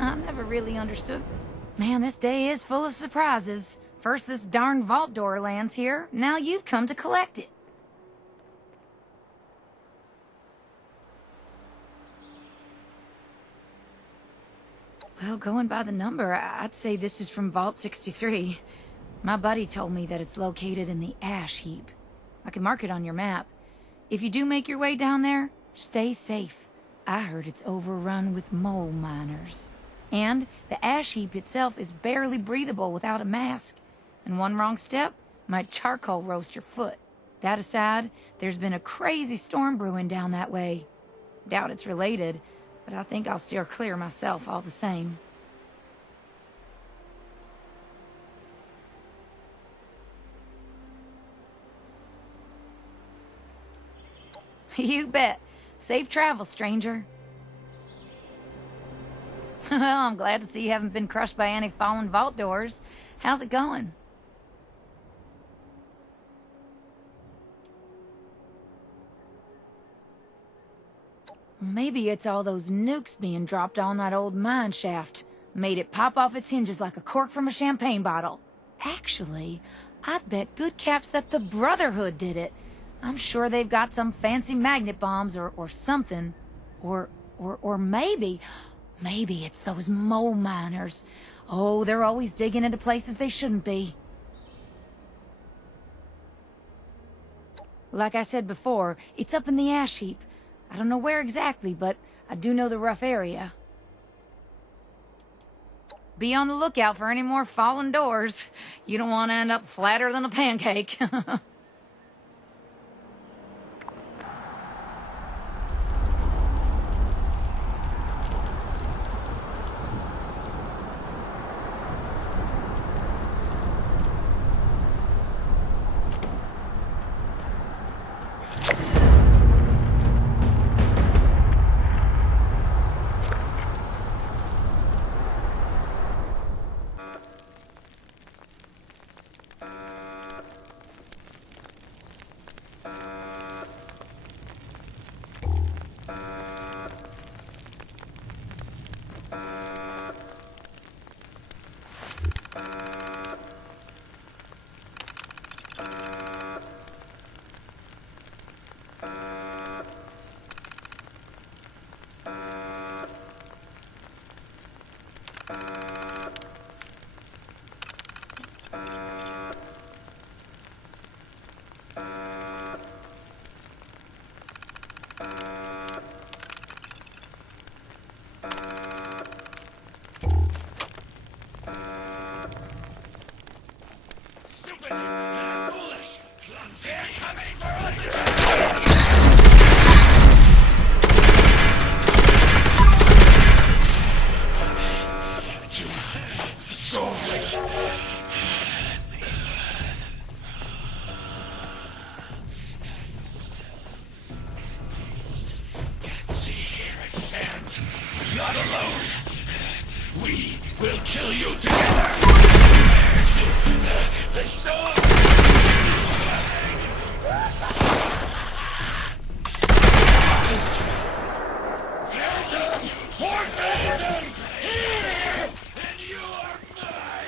I never really understood. Man, this day is full of surprises. First this darn vault door lands here, now you've come to collect it. Well, going by the number, I'd say this is from Vault 63. My buddy told me that it's located in the ash heap. I can mark it on your map. If you do make your way down there, stay safe. I heard it's overrun with mole miners. And the ash heap itself is barely breathable without a mask. And one wrong step might charcoal roast your foot. That aside, there's been a crazy storm brewing down that way. Doubt it's related, but I think I'll steer clear myself all the same. You bet. Safe travel, stranger. Well, I'm glad to see you haven't been crushed by any fallen vault doors. How's it going? Maybe it's all those nukes being dropped on that old mine shaft. Made it pop off its hinges like a cork from a champagne bottle. Actually, I'd bet good caps that the Brotherhood did it. I'm sure they've got some fancy magnet bombs or something. Or maybe it's those mole miners. Oh, they're always digging into places they shouldn't be. Like I said before, it's up in the ash heap. I don't know where exactly, but I do know the rough area. Be on the lookout for any more fallen doors. You don't want to end up flatter than a pancake. Not alone. We will kill you together. The storm. Phantoms! More phantoms! Here! And you are mine!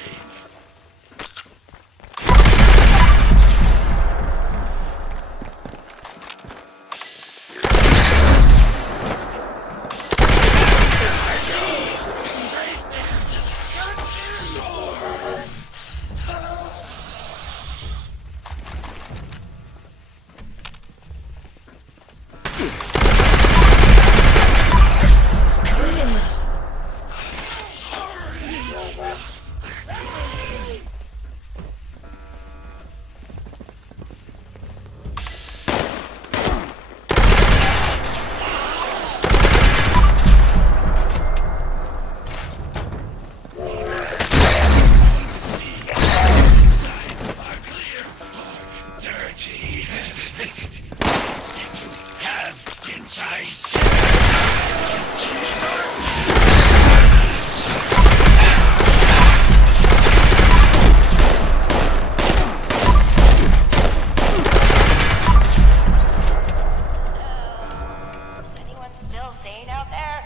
Anyone still staying out there?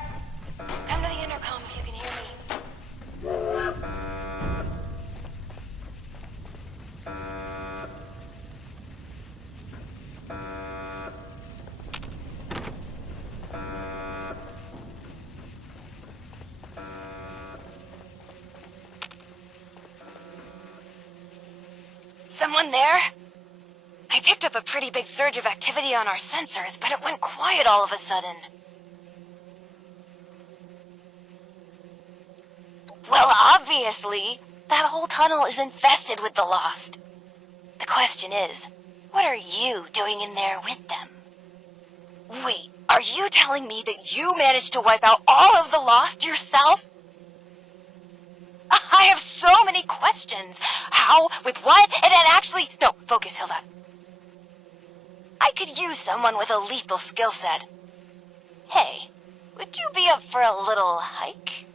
Come to the intercom if you can hear me. someone there? I picked up a pretty big surge of activity on our sensors, but it went quiet all of a sudden. Well, obviously, that whole tunnel is infested with the Lost. The question is, what are you doing in there with them? Wait, are you telling me that you managed to wipe out all of the Lost yourself? I have so many questions. How? With what? And actually... No, focus, Hilda. I could use someone with a lethal skill set. Hey, would you be up for a little hike?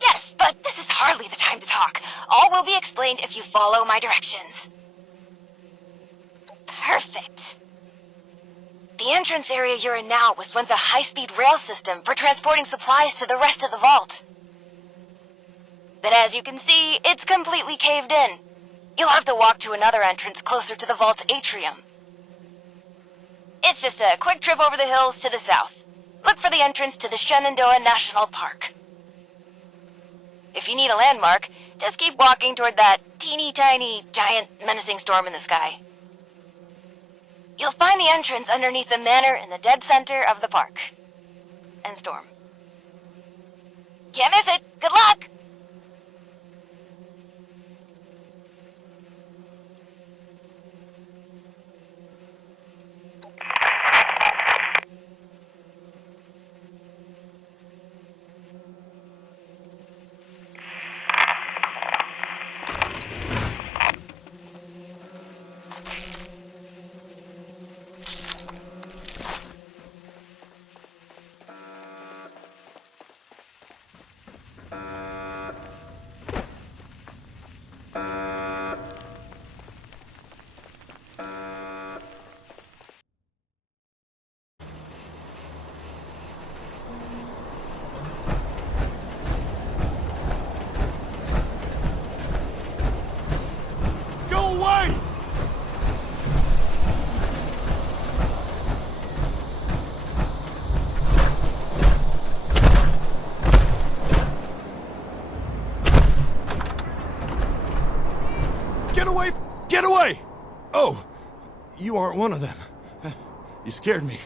Yes, but this is hardly the time to talk. All will be explained if you follow my directions. Perfect. The entrance area you're in now was once a high-speed rail system for transporting supplies to the rest of the vault. But as you can see, it's completely caved in. You'll have to walk to another entrance closer to the vault's atrium. It's just a quick trip over the hills to the south. Look for the entrance to the Shenandoah National Park. If you need a landmark, just keep walking toward that teeny tiny, giant, menacing storm in the sky. You'll find the entrance underneath the manor in the dead center of the park. And storm. Can't miss it! Good luck! Get away! Oh, you aren't one of them. You scared me.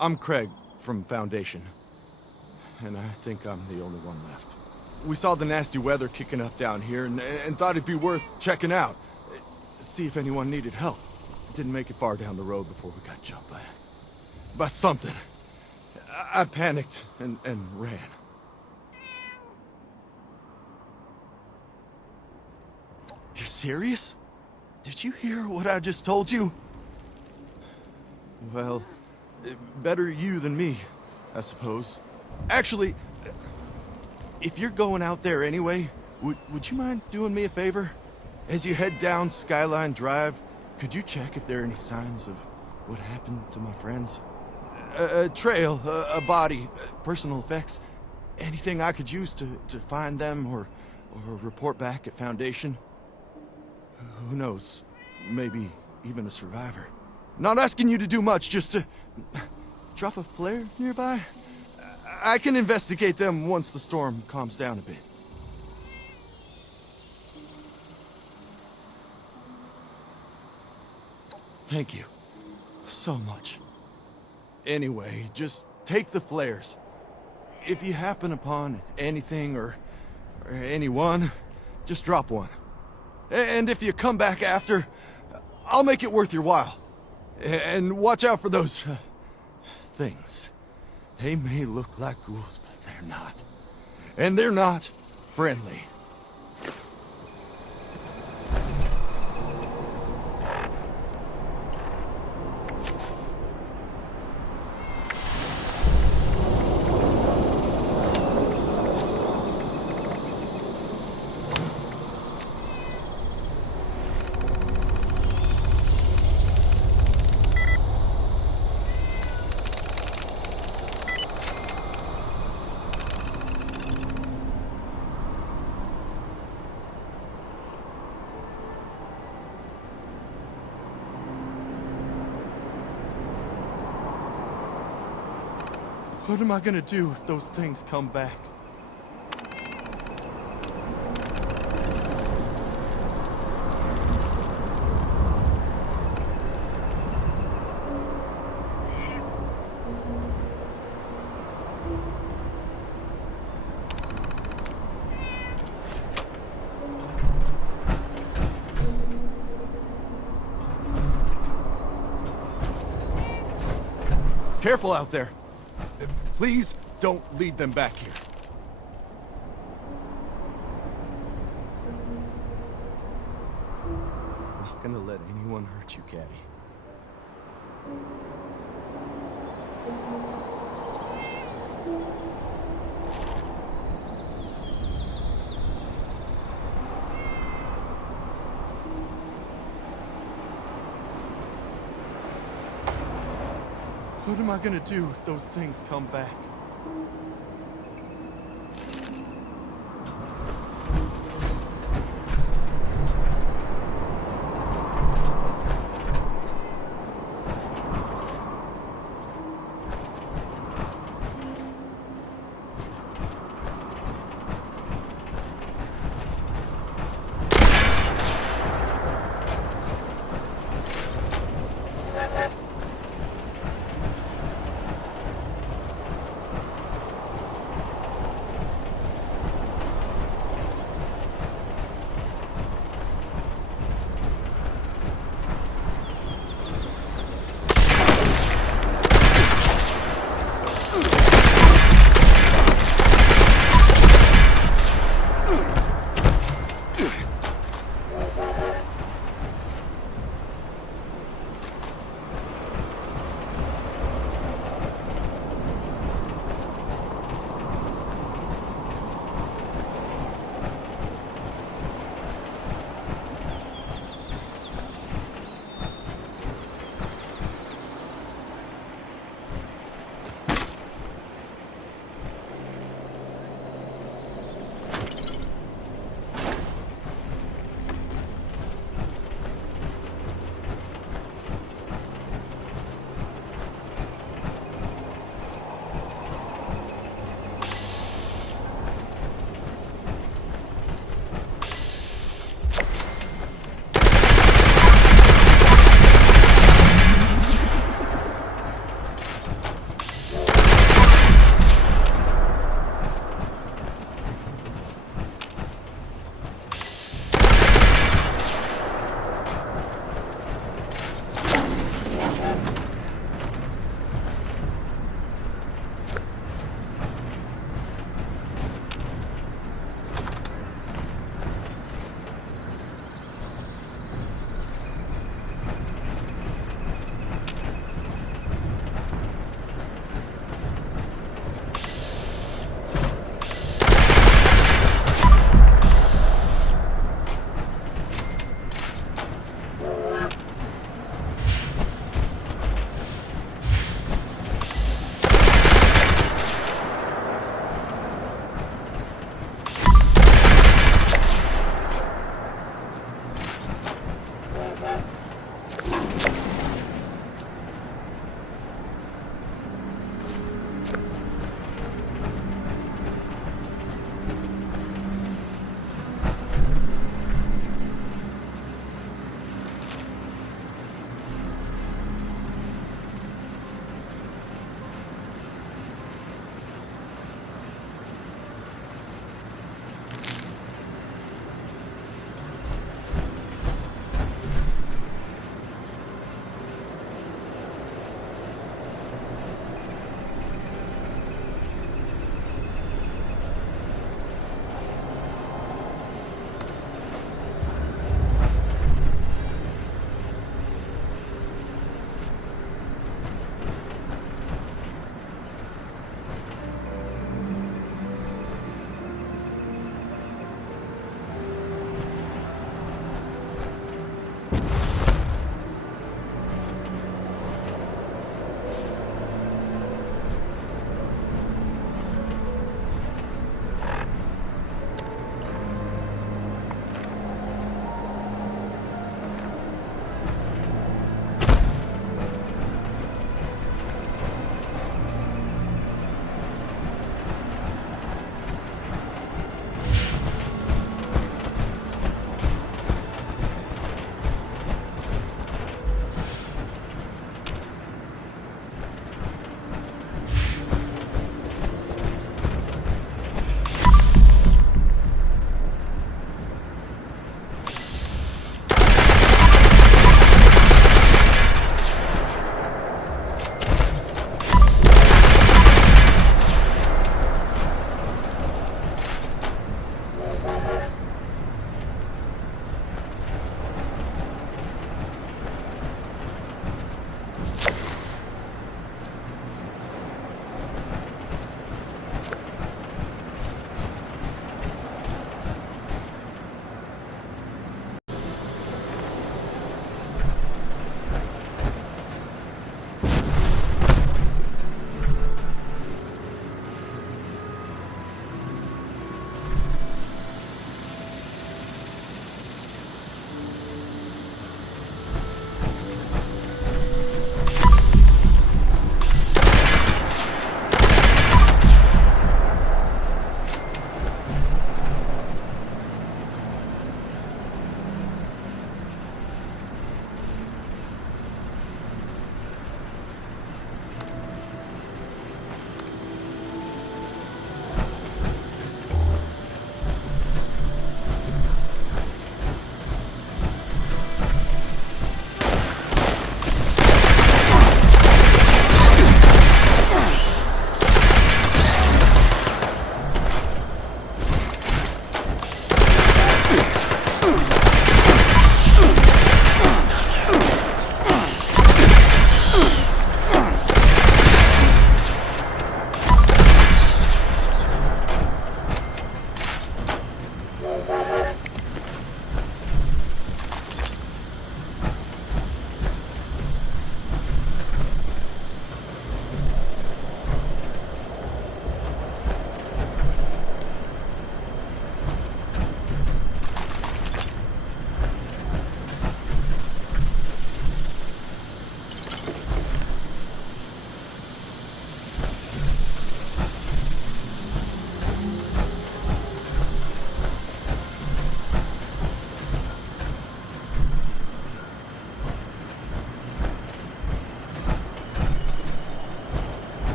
I'm Craig from Foundation, and I think I'm the only one left. We saw the nasty weather kicking up down here and thought it'd be worth checking out. See if anyone needed help. Didn't make it far down the road before we got jumped by something. I panicked and ran. You're serious? Did you hear what I just told you? Well, better you than me, I suppose. Actually, if you're going out there anyway, would you mind doing me a favor? As you head down Skyline Drive, could you check if there are any signs of what happened to my friends? A trail, a body, personal effects, anything I could use to find them or report back at Foundation? Who knows? Maybe even a survivor. Not asking you to do much, just to drop a flare nearby. I can investigate them once the storm calms down a bit. Thank you so much. Anyway, just take the flares. If you happen upon anything or anyone, just drop one. And if you come back after, I'll make it worth your while. And watch out for those things. They may look like ghouls, but they're not. And they're not friendly. What am I gonna do if those things come back? Careful out there. Please don't lead them back here. I'm not gonna let anyone hurt you, Caddy. What am I gonna do if those things come back?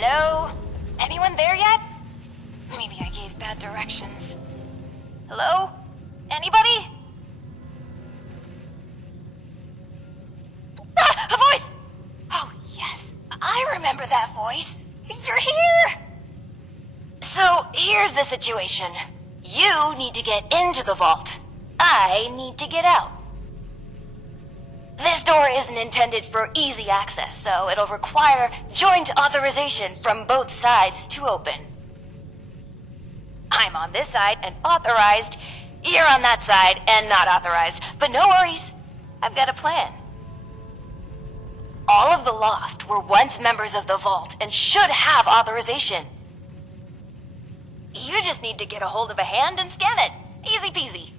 Hello? Anyone there yet? Maybe I gave bad directions. Hello? Anybody? Ah, a voice! Oh, yes. I remember that voice. You're here! So, here's the situation. You need to get into the vault. I need to get out. This door isn't intended for easy access, so it'll require joint authorization from both sides to open. I'm on this side and authorized. You're on that side and not authorized. But no worries. I've got a plan. All of the Lost were once members of the Vault and should have authorization. You just need to get a hold of a hand and scan it. Easy peasy.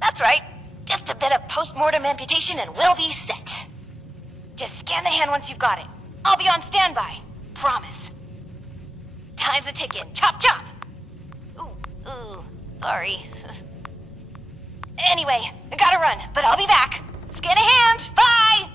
That's right. Just a bit of post-mortem amputation and we'll be set. Just scan the hand once you've got it. I'll be on standby. Promise. Time's a ticking. Chop, chop! Ooh, sorry. Anyway, I gotta run, but I'll be back. Scan a hand! Bye!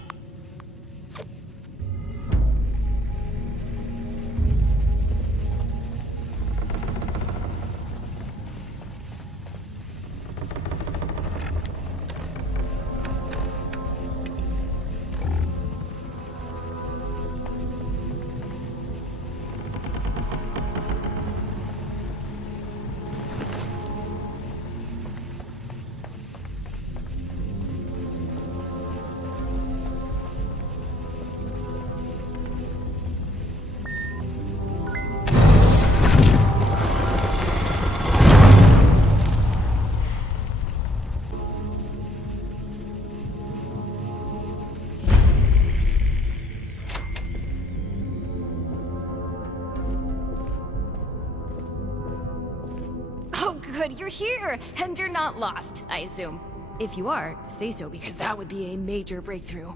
Good, you're here, and you're not lost, I assume. If you are, say so, because that would be a major breakthrough.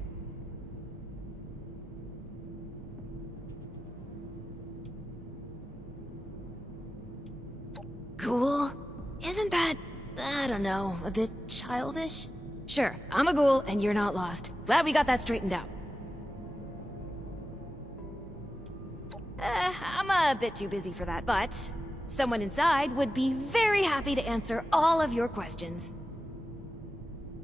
Ghoul? Isn't that, I don't know, a bit childish? Sure, I'm a ghoul, and you're not lost. Glad we got that straightened out. I'm a bit too busy for that, but someone inside would be very happy to answer all of your questions.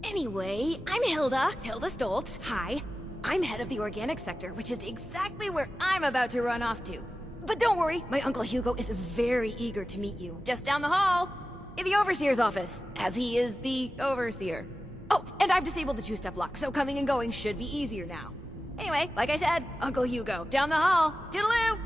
Anyway, I'm Hilda Stoltz. Hi. I'm head of the organic sector, which is exactly where I'm about to run off to. But don't worry, my Uncle Hugo is very eager to meet you. Just down the hall, in the Overseer's office, as he is the Overseer. Oh, and I've disabled the two-step lock, so coming and going should be easier now. Anyway, like I said, Uncle Hugo, down the hall. Toodaloo!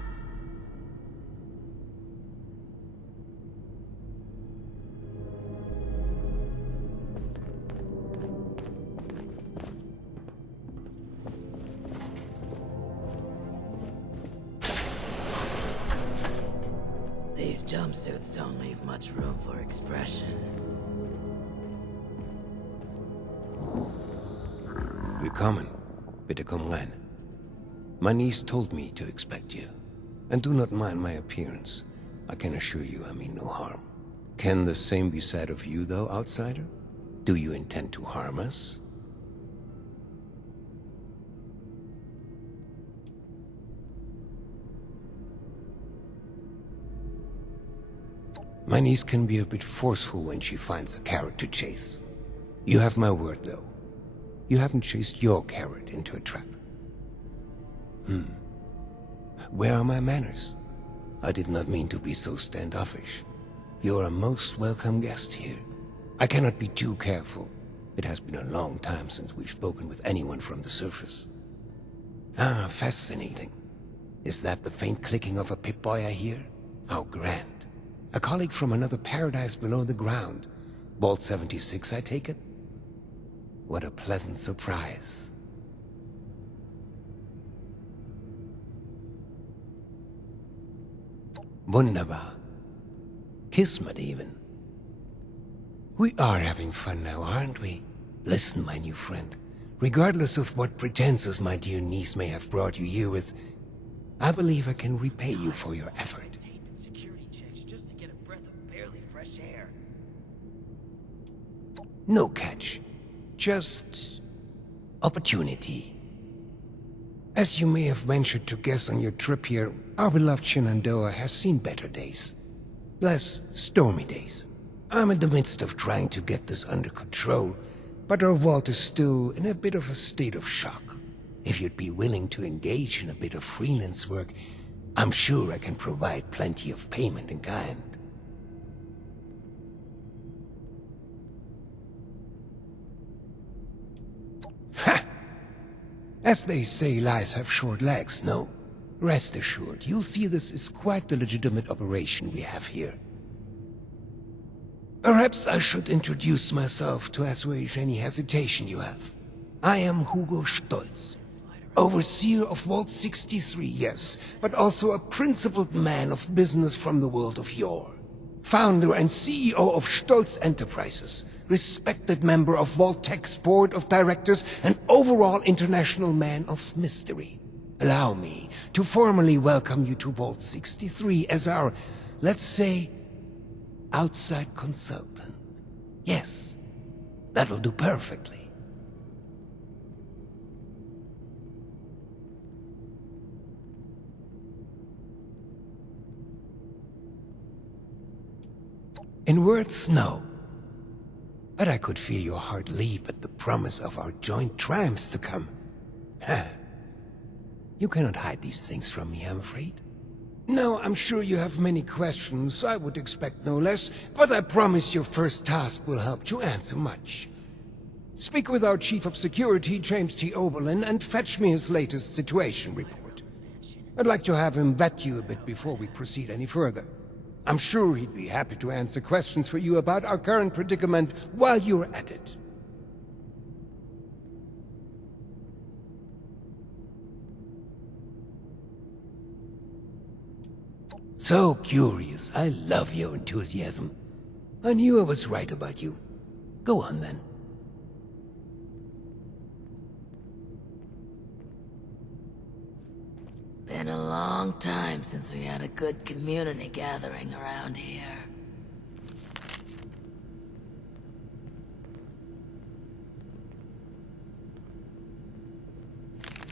These jumpsuits don't leave much room for expression. Willkommen. Bitte komm rein. My niece told me to expect you. And do not mind my appearance. I can assure you I mean no harm. Can the same be said of you, though, outsider? Do you intend to harm us? My niece can be a bit forceful when she finds a carrot to chase. You have my word, though. You haven't chased your carrot into a trap. Where are my manners? I did not mean to be so standoffish. You're a most welcome guest here. I cannot be too careful. It has been a long time since we've spoken with anyone from the surface. Ah, fascinating. Is that the faint clicking of a Pip-Boy I hear? How grand. A colleague from another paradise below the ground. Vault 76, I take it? What a pleasant surprise. Wunderbar. Kismet, even. We are having fun now, aren't we? Listen, my new friend. Regardless of what pretenses my dear niece may have brought you here with, I believe I can repay you for your effort. Tape and security checks just to get a breath of barely fresh air. No catch. Just opportunity. As you may have ventured to guess on your trip here, our beloved Shenandoah has seen better days. Less stormy days. I'm in the midst of trying to get this under control, but our vault is still in a bit of a state of shock. If you'd be willing to engage in a bit of freelance work, I'm sure I can provide plenty of payment in kind. Ha! As they say, lies have short legs, no? Rest assured, you'll see this is quite the legitimate operation we have here. Perhaps I should introduce myself to assuage any hesitation you have. I am Hugo Stolz, overseer of Vault 63, yes, but also a principled man of business from the world of yore. Founder and CEO of Stolz Enterprises, respected member of Vault Tech's board of directors, and overall international man of mystery. Allow me to formally welcome you to Vault 63 as our, let's say, outside consultant. Yes, that'll do perfectly. In words, no. But I could feel your heart leap at the promise of our joint triumphs to come. You cannot hide these things from me, I'm afraid. No, I'm sure you have many questions. I would expect no less, but I promise your first task will help to answer much. Speak with our Chief of Security, James T. Oberlin, and fetch me his latest situation report. I'd like to have him vet you a bit before we proceed any further. I'm sure he'd be happy to answer questions for you about our current predicament while you're at it. So curious. I love your enthusiasm. I knew I was right about you. Go on, then. Been a long time since we had a good community gathering around here.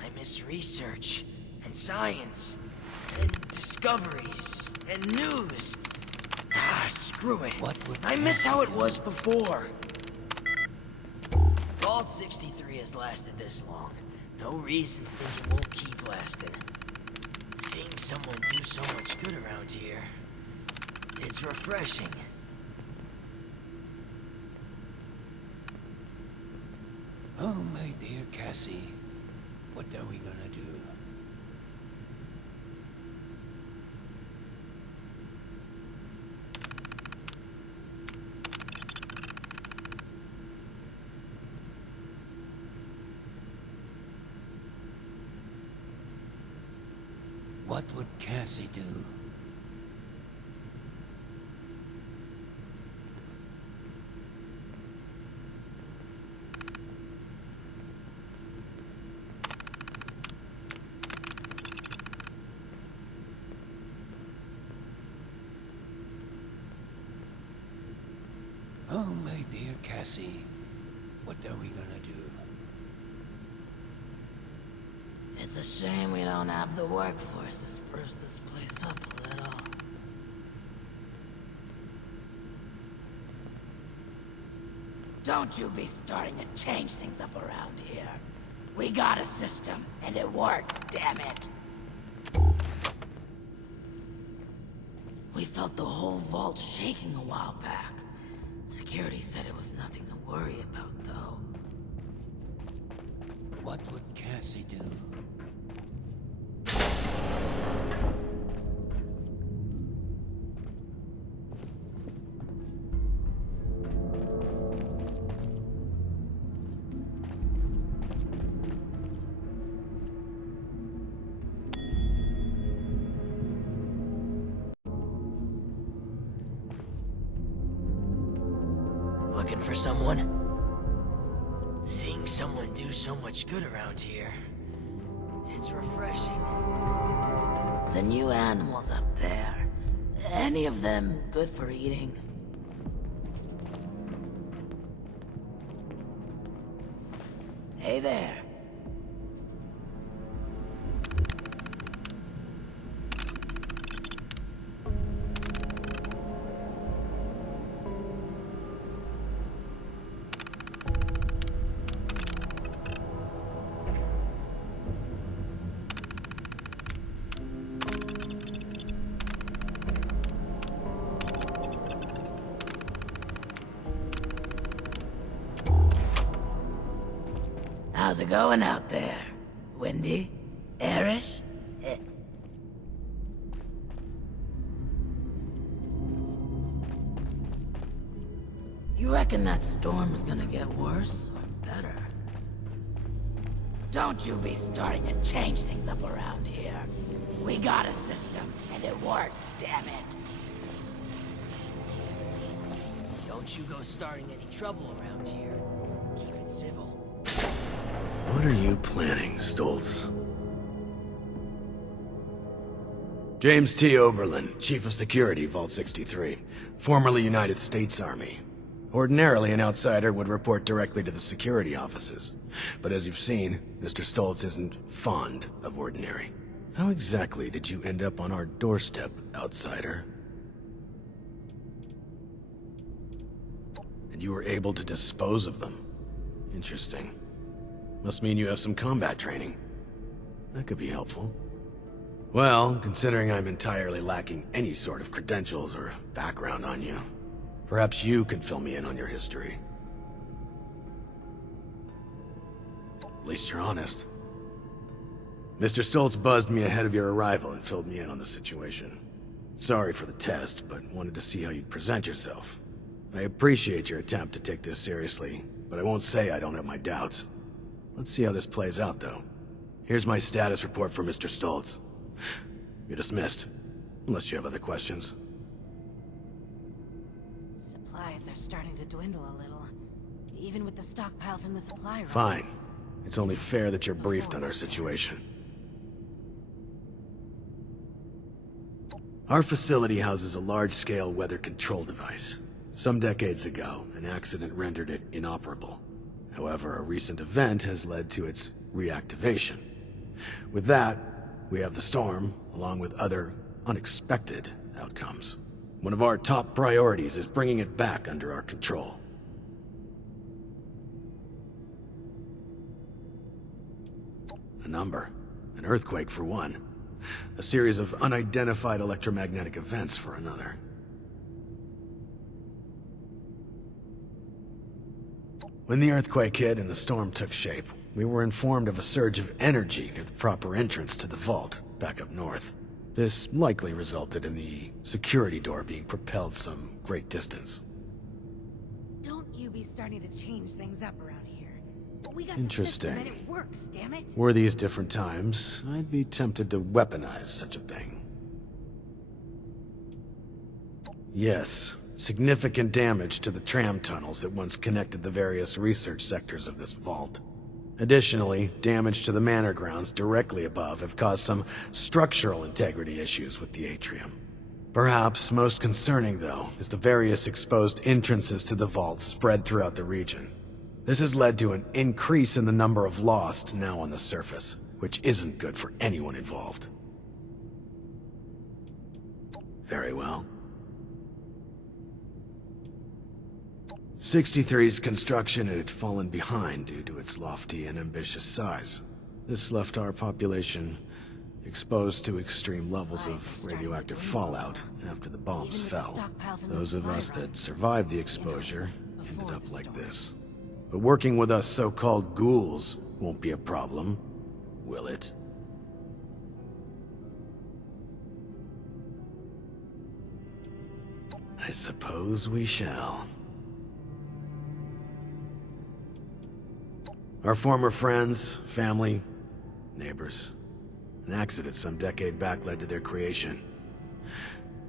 I miss research, and science, and discoveries, and news. Ah, screw it. I miss how it was before. Vault 63 has lasted this long. No reason to think it won't keep lasting. Seeing someone do so much good around here, it's refreshing. Oh, my dear Cassie, what are we gonna do? What would Cassie do? Oh, my dear Cassie, what are we gonna do? It's a shame we don't have the workforce to spruce this place up a little. Don't you be starting to change things up around here. We got a system, and it works, damn it. We felt the whole vault shaking a while back. Security said it was nothing to worry about, though. What would Cassie do? Looking for someone? Seeing someone do so much good around here, it's refreshing. The new animals up there, any of them good for eating? Hey there. How's it going out there? Windy? Airish? You reckon that storm's gonna get worse or better? Don't you be starting to change things up around here. We got a system, and it works, damn it. Don't you go starting any trouble around here. Keep it civil. What are you planning, Stoltz? James T. Oberlin, Chief of Security, Vault 63, formerly United States Army. Ordinarily, an outsider would report directly to the security offices. But as you've seen, Mr. Stoltz isn't fond of ordinary. How exactly did you end up on our doorstep, outsider? And you were able to dispose of them. Interesting. Must mean you have some combat training. That could be helpful. Well, considering I'm entirely lacking any sort of credentials or background on you, perhaps you can fill me in on your history. At least you're honest. Mr. Stoltz buzzed me ahead of your arrival and filled me in on the situation. Sorry for the test, but wanted to see how you'd present yourself. I appreciate your attempt to take this seriously, but I won't say I don't have my doubts. Let's see how this plays out, though. Here's my status report for Mr. Stoltz. You're dismissed, unless you have other questions. Supplies are starting to dwindle a little, even with the stockpile from the supply runs. Fine. It's only fair that you're briefed on our situation. Our facility houses a large-scale weather control device. Some decades ago, an accident rendered it inoperable. However, a recent event has led to its reactivation. With that, we have the storm, along with other unexpected outcomes. One of our top priorities is bringing it back under our control. A number. An earthquake for one. A series of unidentified electromagnetic events for another. When the earthquake hit and the storm took shape, we were informed of a surge of energy near the proper entrance to the vault, back up north. This likely resulted in the security door being propelled some great distance. Don't you be starting to change things up around here. We got Interesting. the system and it works, damn it. Were these different times, I'd be tempted to weaponize such a thing. Yes, significant damage to the tram tunnels that once connected the various research sectors of this vault. Additionally, damage to the manor grounds directly above have caused some structural integrity issues with the atrium. Perhaps most concerning, though, is the various exposed entrances to the vault spread throughout the region. This has led to an increase in the number of lost now on the surface, which isn't good for anyone involved. Very well. 63's construction had fallen behind due to its lofty and ambitious size. This left our population exposed to extreme levels of radioactive fallout after the bombs fell. Those of us that survived the exposure ended up like this. But working with us so-called ghouls won't be a problem, will it? I suppose we shall. Our former friends, family, neighbors. An accident some decade back led to their creation.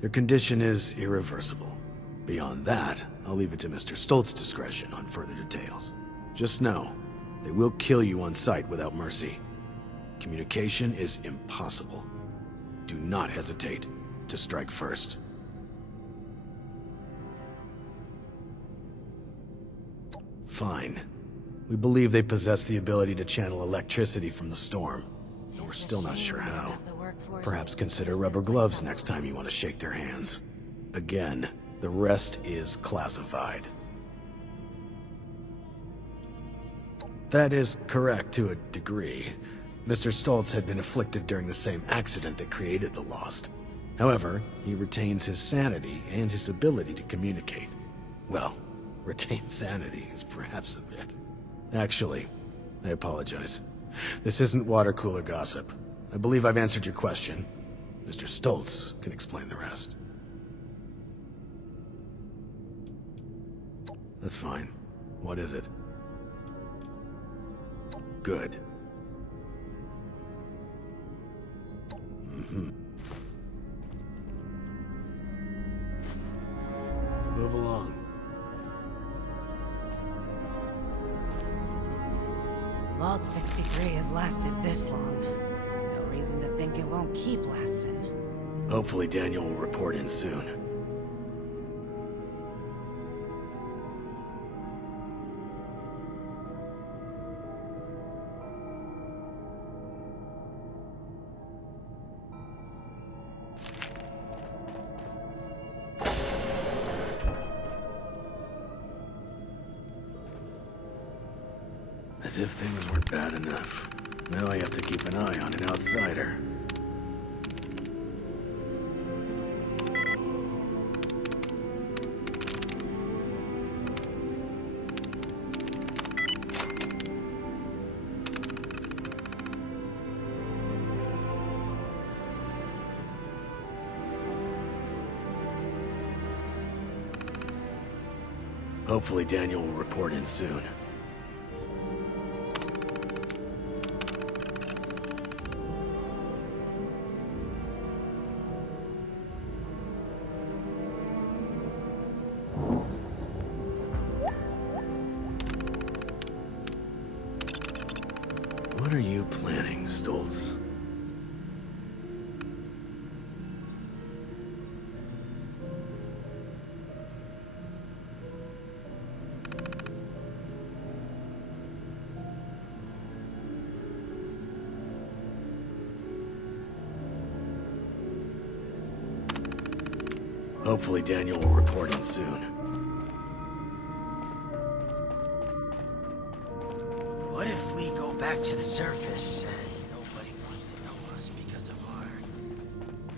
Their condition is irreversible. Beyond that, I'll leave it to Mr. Stoltz's discretion on further details. Just know, they will kill you on sight without mercy. Communication is impossible. Do not hesitate to strike first. Fine. We believe they possess the ability to channel electricity from the storm, though we're still not sure how. Perhaps consider rubber gloves next time you want to shake their hands. Again, the rest is classified. That is correct to a degree. Mr. Stoltz had been afflicted during the same accident that created the Lost. However, he retains his sanity and his ability to communicate. Well, retain sanity is perhaps a bit. Actually, I apologize. This isn't water cooler gossip. I believe I've answered your question. Mr. Stoltz can explain the rest. That's fine. What is it? Good. Move along. Vault 63 has lasted this long. No reason to think it won't keep lasting. Hopefully Daniel will report in soon. As if things weren't bad enough. Now I have to keep an eye on an outsider. Hopefully Daniel will report in soon. What are you planning, Stoltz? Hopefully Daniel will report in soon. What if we go back to the surface and nobody wants to know us because of our...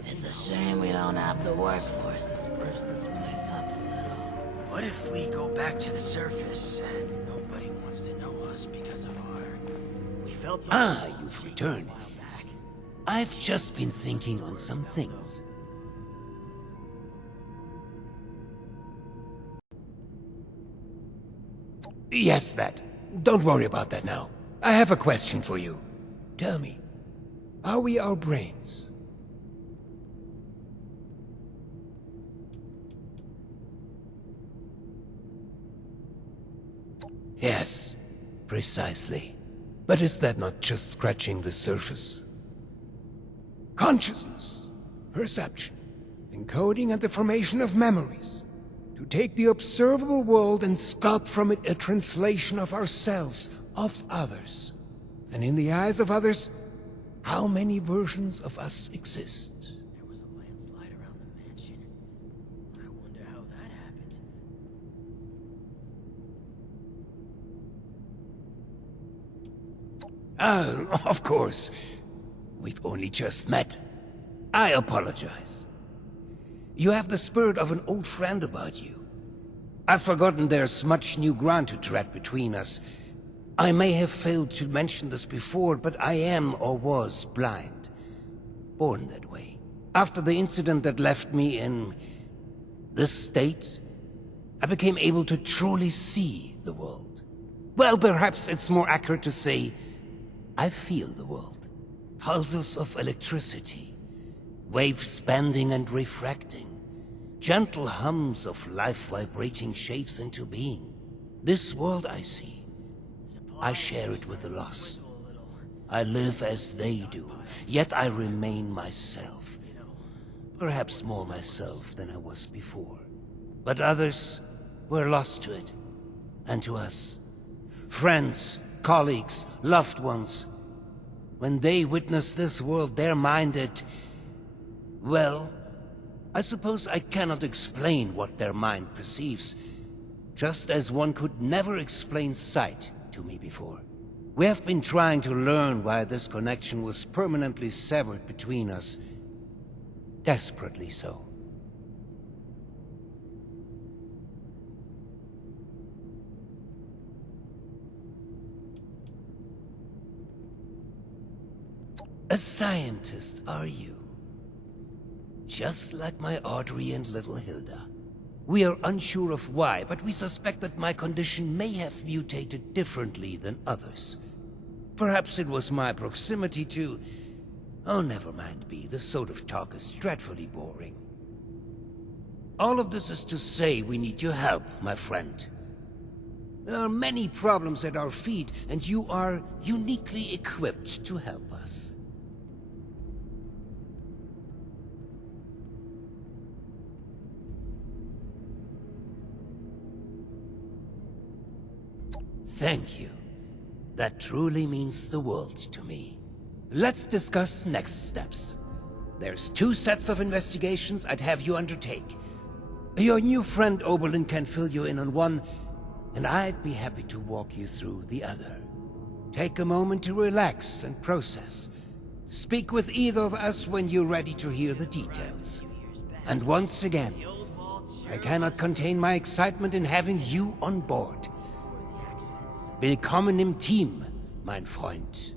It's a shame we don't have the workforce to spruce this place up a little. What if we go back to the surface and nobody wants to know us because of our... We felt... You've returned. I've just been thinking on some things. Yes, that. Don't worry about that now. I have a question for you. Tell me, are we our brains? Yes, precisely. But is that not just scratching the surface? Consciousness, perception, encoding and the formation of memories. To take the observable world and sculpt from it a translation of ourselves, of others. And in the eyes of others, how many versions of us exist? There was a landslide around the mansion. I wonder how that happened. Of course. We've only just met. I apologize. You have the spirit of an old friend about you. I've forgotten there's much new ground to tread between us. I may have failed to mention this before, but I am or was blind. Born that way. After the incident that left me in this state, I became able to truly see the world. Well, perhaps it's more accurate to say, I feel the world. Pulses of electricity, waves bending and refracting, gentle hums of life vibrating shapes into being. This world I see, I share it with the lost. I live as they do, yet I remain myself. Perhaps more myself than I was before. But others were lost to it, and to us. friends, colleagues, loved ones. When they witness this world, they're minded... Well, I suppose I cannot explain what their mind perceives, just as one could never explain sight to me before. We have been trying to learn why this connection was permanently severed between us. Desperately so. A scientist, are you? Just like my Audrey and little Hilda. We are unsure of why, but we suspect that my condition may have mutated differently than others. Perhaps it was my proximity to... Oh, never mind, B. This sort of talk is dreadfully boring. All of this is to say we need your help, my friend. There are many problems at our feet, and you are uniquely equipped to help us. Thank you. That truly means the world to me. Let's discuss next steps. There's 2 sets of investigations I'd have you undertake. Your new friend Oberlin can fill you in on one, and I'd be happy to walk you through the other. Take a moment to relax and process. Speak with either of us when you're ready to hear the details. And once again, I cannot contain my excitement in having you on board. Willkommen im Team, mein Freund.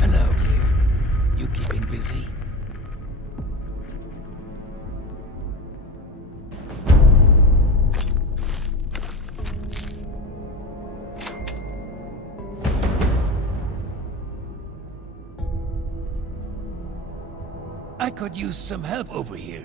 Hello, dear. You keeping busy? I could use some help over here.